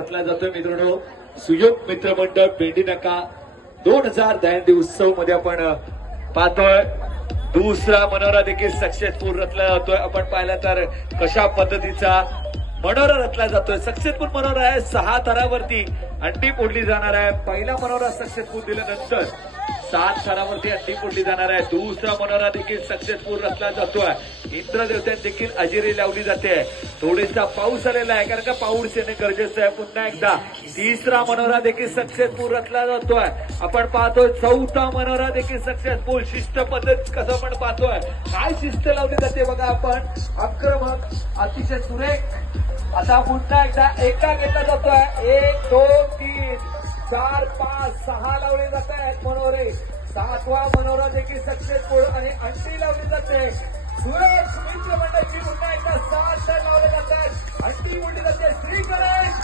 रचला जातोय मित्रांनो. सुयोग मित्रमंडळ भेंडी नका 2010 उत्सव मध्ये आपण पाहतोय. दुसरा मनोरा देखील सक्सेसफुल रचला जातोय. आपण पाहिलं तर कशा पद्धतीचा मनोरा रचला जातोय. सक्सेसफुल मनोरा आहे. 6 थरावरती अंडी फोडली जाणार आहे. पहिला मनोरा सक्सेसफुल दिल्यानंतर 7 थरावरती अंडी फोडली जाणार आहे. दुसरा मनोरा देखील सक्सेसफुल रचला जातोय. इंद्रदेवत्यांनी देखील हजेरी लावली जाते. थोडासा पाऊस आलेला आहे कारण का पाऊस येणे गरजेचं आहे. पुन्हा एकदा तिसरा मनोरा देखील सक्सेसफुल रचला जातोय. आपण पाहतोय चौथा मनोरा देखील सक्सेसफुल. शिस्त पद्धत कसं आपण पाहतोय. काय शिस्त लावली जाते बघा आपण. आक्रमक अतिशय सुरेख. आता पुन्हा एकदा एका घेतला जातोय. 1 2 3 4 5 6 लावले जात आहेत मनोरे. 7वा मनोरा देखील सक्सेसफुल आणि अंडी लावली जाते. सुरेश मित्र मंडळी पुन्हा एकदा 7 लावले जात आहेत. अंडी उडली जाते. श्री गणेश